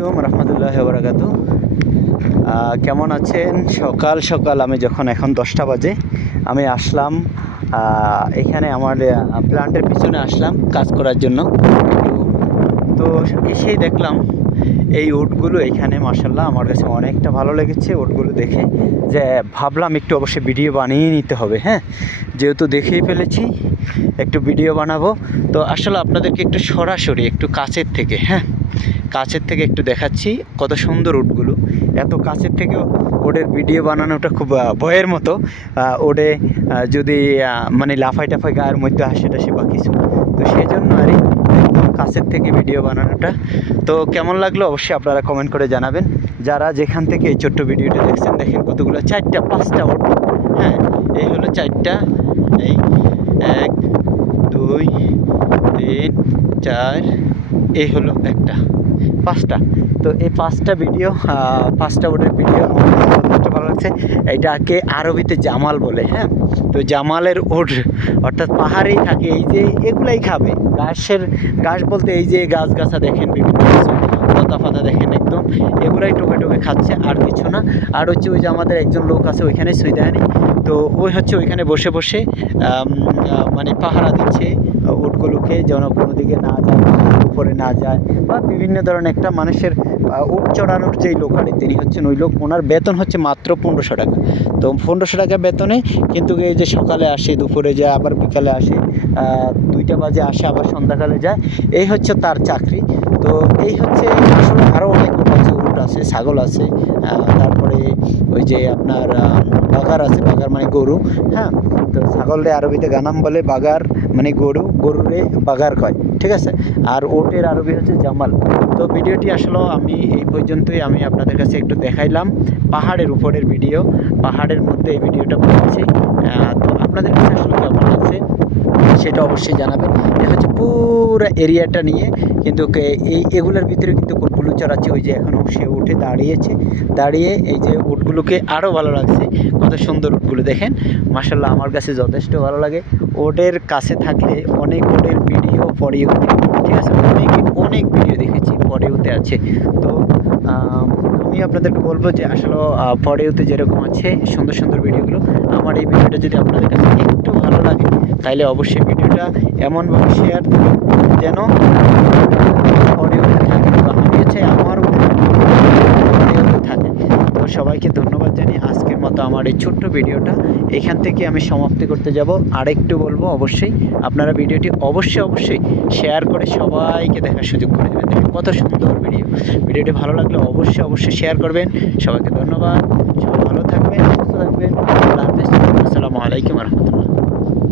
আলাইকুম রহমতুল্লাহ বরাকাতু কেমন আছেন? সকাল সকাল আমি যখন এখন দশটা বাজে, আমি আসলাম এখানে আমার প্ল্যান্টের পিছনে আসলাম কাজ করার জন্য। তো এসেই দেখলাম এই উটগুলো এখানে মার্শাল্লাহ আমার কাছে অনেকটা ভালো লেগেছে উটগুলো দেখে। যে ভাবলাম একটু অবশ্যই ভিডিও বানিয়ে নিতে হবে হ্যাঁ? যেহেতু দেখেই ফেলেছি, একটু ভিডিও বানাবো। তো আসলে আপনাদেরকে একটু সরাসরি একটু কাছের থেকে হ্যাঁ? কাছের থেকে একটু দেখাচ্ছি কত সুন্দর উটগুলো। এত কাছের থেকেও ওদের ভিডিও বানানোটা খুব ভয়ের মতো। ওডে যদি মানে লাফাই টাফাই গায়ের মধ্যে আসে টাসে বা কিছু। তো সেই জন্য আর কাছের থেকে ভিডিও বানানোটা। তো কেমন লাগল অবশ্যই আপনারা কমেন্ট করে জানাবেন। যারা যেখান থেকে এই ছোট্ট ভিডিওটা দেখছেন, দেখেন কতগুলো চারটা, পাঁচটা ওট হ্যাঁ এই হলো চারটা। এই এক, দুই, তিন, চার, এই হলো একটা, পাঁচটা। তো এই পাঁচটা ভিডিও পাঁচটা ওটার ভিডিও আমার লাগছে। এটাকে আরবিতে জামাল বলে হ্যাঁ? তো জামালের ওট, অর্থাৎ পাহাড়েই থাকে এই যে, এগুলাই খাবে। ঘাসের, ঘাস বলতে এই যে গাছ গাছা দেখেন, বিভিন্ন কিছু লতা পাতা দেখেন একদম। এগুলাই টোকে টোকে খাচ্ছে, আর কিছু না। আর হচ্ছে ওই যে আমাদের একজন লোক আছে, ওইখানে সুইদানি তো ওই হচ্ছে ওইখানে বসে বসে মানে পাহারা দিচ্ছে উটগুলোকে যেন কোনো দিকে না যায় উপরে না যায়, বা বিভিন্ন ধরনের একটা মানুষের উট চড়ানোর যেই লোক আরে তিনি হচ্ছেন ওই লোক, ওনার বেতন হচ্ছে মাত্র পনেরোশো টাকা। তো পনেরোশো টাকা বেতনে কিন্তু এই যে সকালে আসে, দুপুরে যায়, আবার বিকালে আসে দুইটা বাজে আসে, আবার সন্ধ্যাকালে যায়, এই হচ্ছে তার চাকরি। তো এই হচ্ছে আসলে আরও অনেক আছে উট আছে, ছাগল আছে তারপরে ওই যে আপনার বাগার আছে বাগার মানে গরু হ্যাঁ? তো ছাগলরে আরবিতে গানাম বলে বাগার মানে গরু গরুরে বাগার কয় ঠিক আছে? আর ওটের আরবি হচ্ছে জামাল। তো ভিডিওটি আসলে আমি এই পর্যন্তই আমি আপনাদের কাছে একটু দেখাইলাম পাহাড়ের উপরের ভিডিও পাহাড়ের মধ্যে এই ভিডিওটা আহ, তো আপনাদের কাছে আসলে কেমন লাগছে সেটা অবশ্যই জানাবেন। এ হচ্ছে পুরো এরিয়াটা নিয়ে কিন্তু এই এগুলোর ভিতরে কিন্তু উটগুলো চড়াচ্ছে ওই যে এখনও সে উঠে দাঁড়িয়েছে। দাঁড়িয়ে এই যে উটগুলোকে আরও ভালো লাগছে। কত সুন্দর উটগুলো দেখেন। মাসাল্লাহ আমার কাছে যথেষ্ট ভালো লাগে। ওটের কাছে থাকলে অনেক ওটের ভিডিও পরে উঠে ঠিক আছে, অনেক অনেক ভিডিও দেখেছি পরে উঠে আছে। তো, আমি আপনাদেরকে বলব যে আসলে পরে উঠে যেরকম আছে, সুন্দর সুন্দর ভিডিওগুলো, আমার এই ভিডিওটা যদি আপনাদের কাছে একটু ভালো লাগে তাহলে অবশ্যই ভিডিওটা এমনভাবে শেয়ার যেন পরে উঠে থাকে বা আমি পরে উঠে থাকে। তো সবাইকে ধন্যবাদ জানিয়ে মতো আমার এই ছোট্ট ভিডিওটা। এখান থেকে আমি সমাপ্তি করতে যাব। আরেকটু বলব, অবশ্যই আপনারা ভিডিওটি অবশ্যই অবশ্যই শেয়ার করে সবাইকে দেখার সুযোগ করে দেবেন। দেখেন, কত সুন্দর ভিডিও ভিডিওটি ভালো লাগলে অবশ্যই অবশ্যই শেয়ার করবেন। সবাইকে ধন্যবাদ। সবাই ভালো থাকবেন, সুস্থ থাকবেন। আসসালামু আলাইকুম রহমতুল্লাহ।